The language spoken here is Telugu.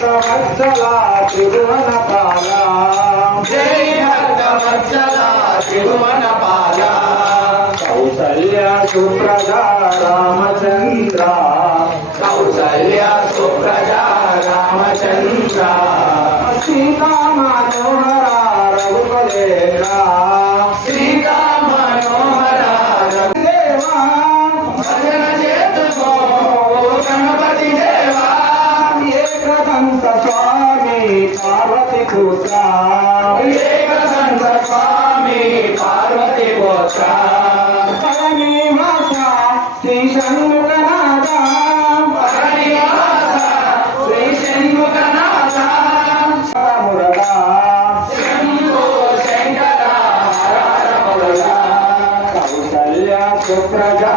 భక్తవత్సల త్రిభువనపాల జై భక్తవత్సల త్రిభువనపాల కౌసల్య సుప్రజా రామచంద్ర కౌసల్య సుప్రజా రామచంద్ర సీతా మనోహర రఘుపదేంద్ర సీతా మనోహర దేవా భజన చేతుకో గణపతి దేవా ఏకదంత స్వామి పార్వతి పుత్ర ఏకదంత స్వామి పార్వతి పుత్ర పరమేవాస శ్రీ షణ్ముఖనాథ పరనివాస శ్రీ షణ్ముఖనాథ మురళా శంభో శంకర హర హర మురళ కౌసల్య సుప్రజా